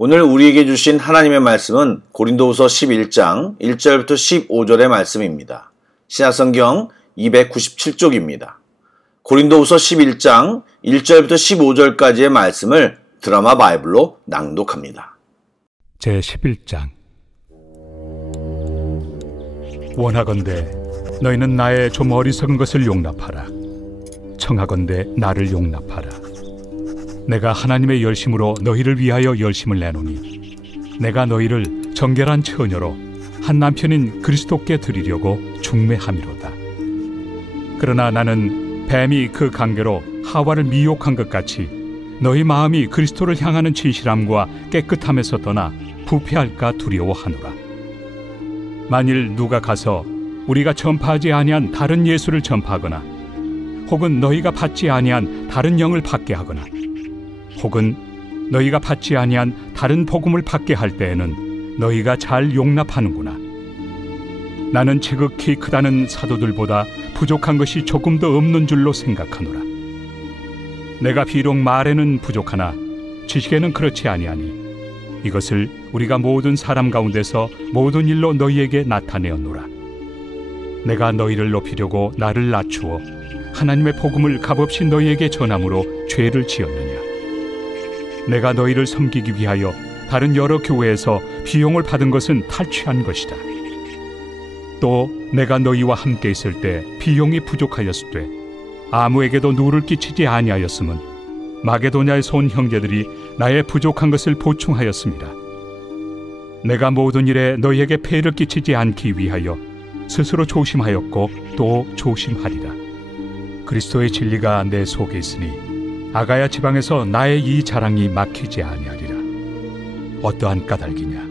오늘 우리에게 주신 하나님의 말씀은 고린도후서 11장 1절부터 15절의 말씀입니다. 신약성경 297쪽입니다. 고린도후서 11장 1절부터 15절까지의 말씀을 드라마 바이블로 낭독합니다. 제11장 원하건대 너희는 나의 좀 어리석은 것을 용납하라. 청하건대 나를 용납하라. 내가 하나님의 열심으로 너희를 위하여 열심을 내노니 내가 너희를 정결한 처녀로 한 남편인 그리스도께 드리려고 중매함이로다. 그러나 나는 뱀이 그 관계로 하와를 미혹한 것 같이 너희 마음이 그리스도를 향하는 진실함과 깨끗함에서 떠나 부패할까 두려워하노라. 만일 누가 가서 우리가 전파하지 아니한 다른 예수를 전파하거나 혹은 너희가 받지 아니한 다른 영을 받게 하거나 혹은 너희가 받지 아니한 다른 복음을 받게 할 때에는 너희가 잘 용납하는구나. 나는 지극히 크다는 사도들보다 부족한 것이 조금 더 없는 줄로 생각하노라. 내가 비록 말에는 부족하나 지식에는 그렇지 아니하니 이것을 우리가 모든 사람 가운데서 모든 일로 너희에게 나타내었노라. 내가 너희를 높이려고 나를 낮추어 하나님의 복음을 값없이 너희에게 전함으로 죄를 지었느냐. 내가 너희를 섬기기 위하여 다른 여러 교회에서 비용을 받은 것은 탈취한 것이다. 또 내가 너희와 함께 있을 때 비용이 부족하였으되 아무에게도 누를 끼치지 아니하였음은 마게도냐에서 온 형제들이 나의 부족한 것을 보충하였습니다. 내가 모든 일에 너희에게 폐를 끼치지 않기 위하여 스스로 조심하였고 또 조심하리라. 그리스도의 진리가 내 속에 있으니 아가야 지방에서 나의 이 자랑이 막히지 아니하리라. 어떠한 까닭이냐?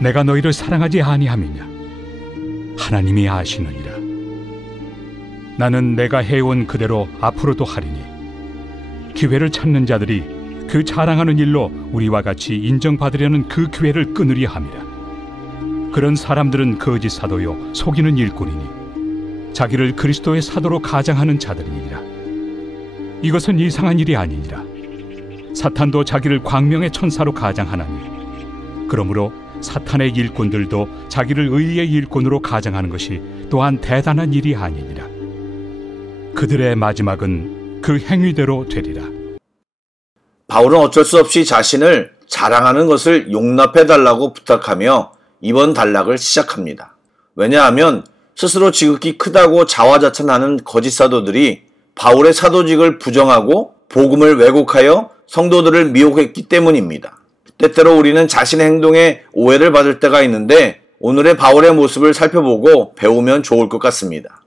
내가 너희를 사랑하지 아니함이냐? 하나님이 아시느니라. 나는 내가 해온 그대로 앞으로도 하리니 기회를 찾는 자들이 그 자랑하는 일로 우리와 같이 인정받으려는 그 기회를 끊으려 함이라. 그런 사람들은 거짓 사도요 속이는 일꾼이니 자기를 그리스도의 사도로 가장하는 자들이니라. 이것은 이상한 일이 아니니라. 사탄도 자기를 광명의 천사로 가장하나니 그러므로 사탄의 일꾼들도 자기를 의의 일꾼으로 가장하는 것이 또한 대단한 일이 아니니라. 그들의 마지막은 그 행위대로 되리라. 바울은 어쩔 수 없이 자신을 자랑하는 것을 용납해달라고 부탁하며 이번 단락을 시작합니다. 왜냐하면 스스로 지극히 크다고 자화자찬하는 거짓 사도들이 바울의 사도직을 부정하고 복음을 왜곡하여 성도들을 미혹했기 때문입니다. 때때로 우리는 자신의 행동에 오해를 받을 때가 있는데 오늘의 바울의 모습을 살펴보고 배우면 좋을 것 같습니다.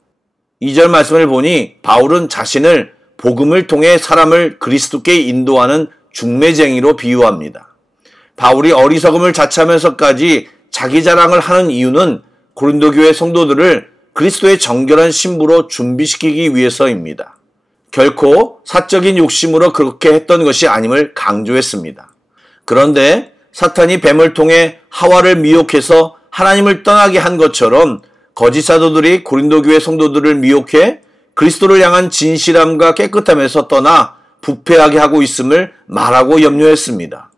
2절 말씀을 보니 바울은 자신을 복음을 통해 사람을 그리스도께 인도하는 중매쟁이로 비유합니다. 바울이 어리석음을 자처하면서까지 자기 자랑을 하는 이유는 고린도 교회 성도들을 그리스도의 정결한 신부로 준비시키기 위해서입니다. 결코 사적인 욕심으로 그렇게 했던 것이 아님을 강조했습니다. 그런데 사탄이 뱀을 통해 하와를 미혹해서 하나님을 떠나게 한 것처럼 거짓 사도들이 고린도 교회 성도들을 미혹해 그리스도를 향한 진실함과 깨끗함에서 떠나 부패하게 하고 있음을 말하고 염려했습니다.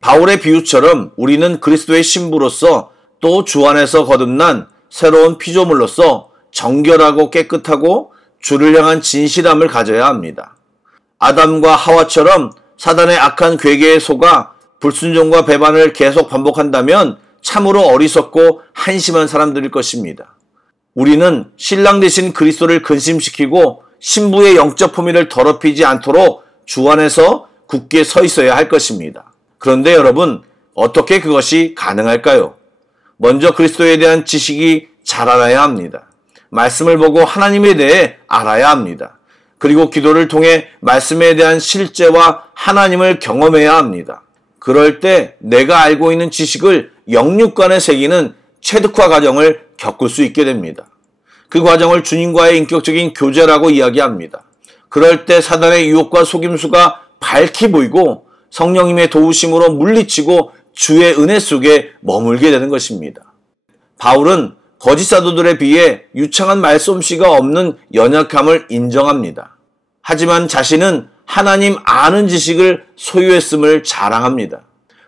바울의 비유처럼 우리는 그리스도의 신부로서 또 주 안에서 거듭난 새로운 피조물로서 정결하고 깨끗하고 주를 향한 진실함을 가져야 합니다. 아담과 하와처럼 사단의 악한 괴계에 속아 불순종과 배반을 계속 반복한다면 참으로 어리석고 한심한 사람들일 것입니다. 우리는 신랑 되신 그리스도를 근심시키고 신부의 영적 품위를 더럽히지 않도록 주 안에서 굳게 서 있어야 할 것입니다. 그런데 여러분, 어떻게 그것이 가능할까요? 먼저 그리스도에 대한 지식이 자라나야 합니다. 말씀을 보고 하나님에 대해 알아야 합니다. 그리고 기도를 통해 말씀에 대한 실제와 하나님을 경험해야 합니다. 그럴 때 내가 알고 있는 지식을 영육간에 새기는 체득화 과정을 겪을 수 있게 됩니다. 그 과정을 주님과의 인격적인 교제라고 이야기합니다. 그럴 때 사단의 유혹과 속임수가 밝히 보이고 성령님의 도우심으로 물리치고 주의 은혜 속에 머물게 되는 것입니다. 바울은 거짓 사도들에 비해 유창한 말솜씨가 없는 연약함을 인정합니다. 하지만 자신은 하나님 아는 지식을 소유했음을 자랑합니다.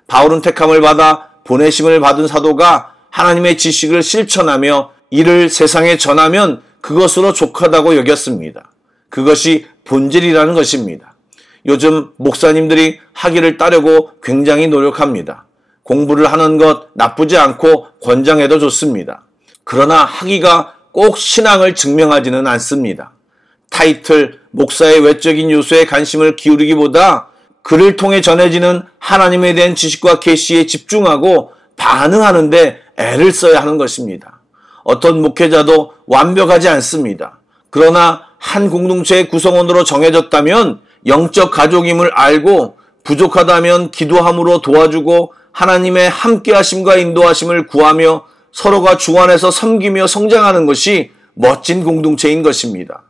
바울은 택함을 받아 보내심을 받은 사도가 하나님의 지식을 실천하며 이를 세상에 전하면 그것으로 족하다고 여겼습니다. 그것이 본질이라는 것입니다. 요즘 목사님들이 학위를 따려고 굉장히 노력합니다. 공부를 하는 것 나쁘지 않고 권장해도 좋습니다. 그러나 학위가 꼭 신앙을 증명하지는 않습니다. 타이틀, 목사의 외적인 요소에 관심을 기울이기보다 그를 통해 전해지는 하나님에 대한 지식과 계시에 집중하고 반응하는데 애를 써야 하는 것입니다. 어떤 목회자도 완벽하지 않습니다. 그러나 한 공동체의 구성원으로 정해졌다면 영적 가족임을 알고 부족하다면 기도함으로 도와주고 하나님의 함께하심과 인도하심을 구하며 서로가 주 안에서 섬기며 성장하는 것이 멋진 공동체인 것입니다.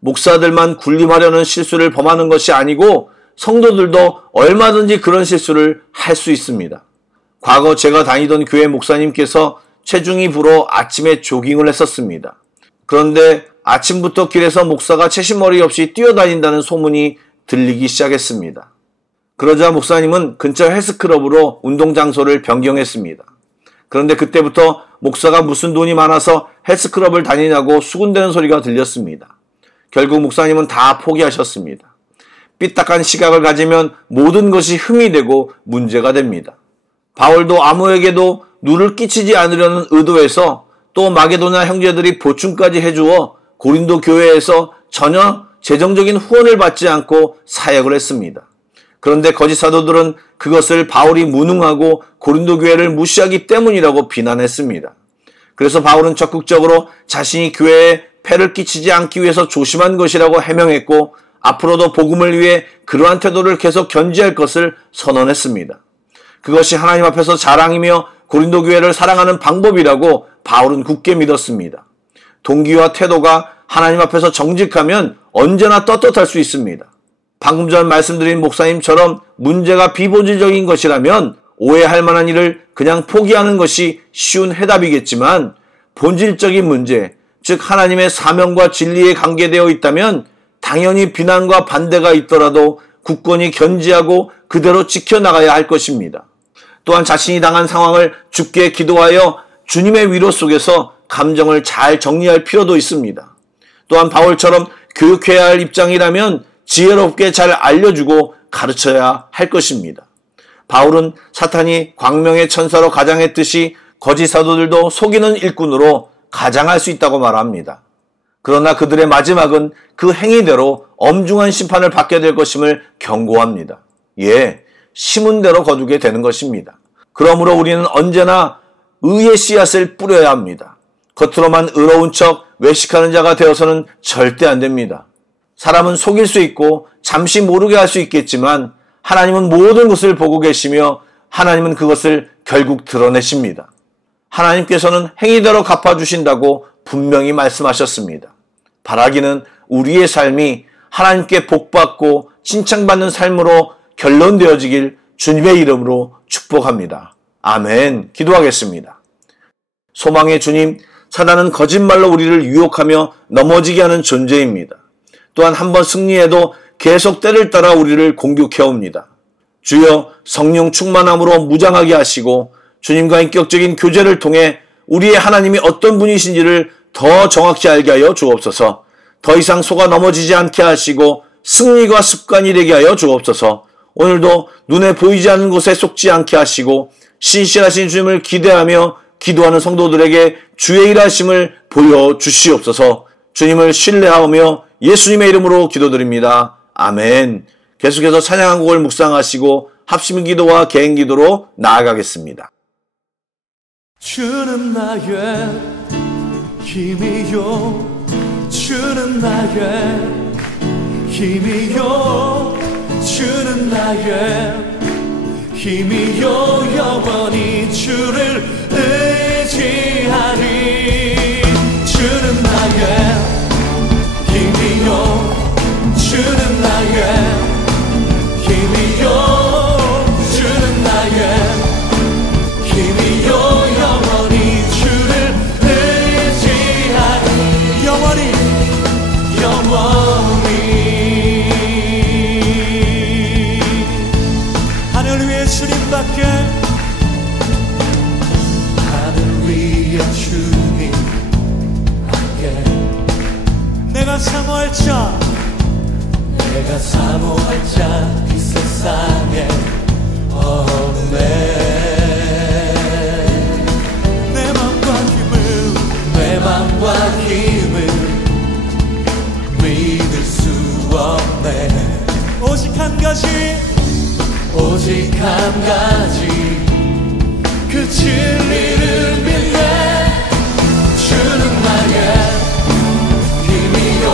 목사들만 군림하려는 실수를 범하는 것이 아니고 성도들도 얼마든지 그런 실수를 할 수 있습니다. 과거 제가 다니던 교회 목사님께서 체중이 불어 아침에 조깅을 했었습니다. 그런데 아침부터 길에서 목사가 채신머리 없이 뛰어다닌다는 소문이 들리기 시작했습니다. 그러자 목사님은 근처 헬스클럽으로 운동장소를 변경했습니다. 그런데 그때부터 목사가 무슨 돈이 많아서 헬스클럽을 다니냐고 수군대는 소리가 들렸습니다. 결국 목사님은 다 포기하셨습니다. 삐딱한 시각을 가지면 모든 것이 흠이 되고 문제가 됩니다. 바울도 아무에게도 누를 끼치지 않으려는 의도에서 또 마게도냐 형제들이 보충까지 해주어 고린도 교회에서 전혀 재정적인 후원을 받지 않고 사역을 했습니다. 그런데 거짓 사도들은 그것을 바울이 무능하고 고린도 교회를 무시하기 때문이라고 비난했습니다. 그래서 바울은 적극적으로 자신이 교회에 폐를 끼치지 않기 위해서 조심한 것이라고 해명했고 앞으로도 복음을 위해 그러한 태도를 계속 견지할 것을 선언했습니다. 그것이 하나님 앞에서 자랑이며 고린도 교회를 사랑하는 방법이라고 바울은 굳게 믿었습니다. 동기와 태도가 하나님 앞에서 정직하면 언제나 떳떳할 수 있습니다. 방금 전 말씀드린 목사님처럼 문제가 비본질적인 것이라면 오해할 만한 일을 그냥 포기하는 것이 쉬운 해답이겠지만 본질적인 문제, 즉 하나님의 사명과 진리에 관계되어 있다면 당연히 비난과 반대가 있더라도 굳건히 견지하고 그대로 지켜나가야 할 것입니다. 또한 자신이 당한 상황을 주께 기도하여 주님의 위로 속에서 감정을 잘 정리할 필요도 있습니다. 또한 바울처럼 교육해야 할 입장이라면 지혜롭게 잘 알려주고 가르쳐야 할 것입니다. 바울은 사탄이 광명의 천사로 가장했듯이 거짓 사도들도 속이는 일꾼으로 가장할 수 있다고 말합니다. 그러나 그들의 마지막은 그 행위대로 엄중한 심판을 받게 될 것임을 경고합니다. 예, 심은 대로 거두게 되는 것입니다. 그러므로 우리는 언제나 의의 씨앗을 뿌려야 합니다. 겉으로만 의로운 척 외식하는 자가 되어서는 절대 안 됩니다. 사람은 속일 수 있고 잠시 모르게 할 수 있겠지만 하나님은 모든 것을 보고 계시며 하나님은 그것을 결국 드러내십니다. 하나님께서는 행위대로 갚아주신다고 분명히 말씀하셨습니다. 바라기는 우리의 삶이 하나님께 복받고 칭찬받는 삶으로 결론되어지길 주님의 이름으로 축복합니다. 아멘. 기도하겠습니다. 소망의 주님, 사단은 거짓말로 우리를 유혹하며 넘어지게 하는 존재입니다. 또한 한번 승리해도 계속 때를 따라 우리를 공격해옵니다. 주여, 성령 충만함으로 무장하게 하시고 주님과 인격적인 교제를 통해 우리의 하나님이 어떤 분이신지를 더 정확히 알게 하여 주옵소서. 더 이상 속아 넘어지지 않게 하시고 승리가 습관이 되게 하여 주옵소서. 오늘도 눈에 보이지 않는 곳에 속지 않게 하시고 신실하신 주님을 기대하며 기도하는 성도들에게 주의 일하심을 보여주시옵소서. 주님을 신뢰하며 예수님의 이름으로 기도드립니다. 아멘. 계속해서 찬양 한 곡을 묵상하시고 합심 기도와 개인 기도로 나아가겠습니다. 주는 나의 힘이요, 주는 나의 힘이요, 주는 나의 힘이요, 영원히 주를 의지하리. 주는 나의 힘이요, 주는 나의 힘이요, 하늘 위에 주님밖에 하늘 위에 주님 밖에 내가 사모할 자 이 세상에 없네. 내 맘과 힘을 믿을 수 없네. 오직 한 가지 그 진리를 믿네. 주는 나의 힘이요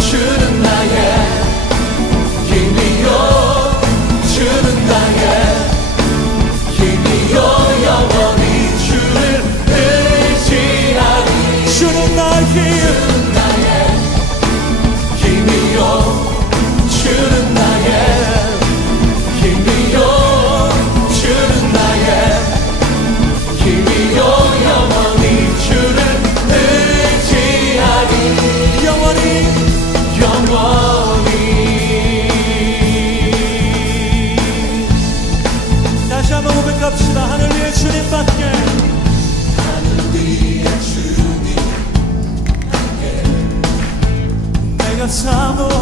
주는 나의 힘이요 주는 나의 힘이요 영원히 주를 의지하리. 주는 나의 힘이요 주는 나의 힘이요 주는 나의 힘이요 영원히 주를 의지하리. 영원히 다시 한번 고백합시다. 하늘 위에 주님밖에 내가 사모할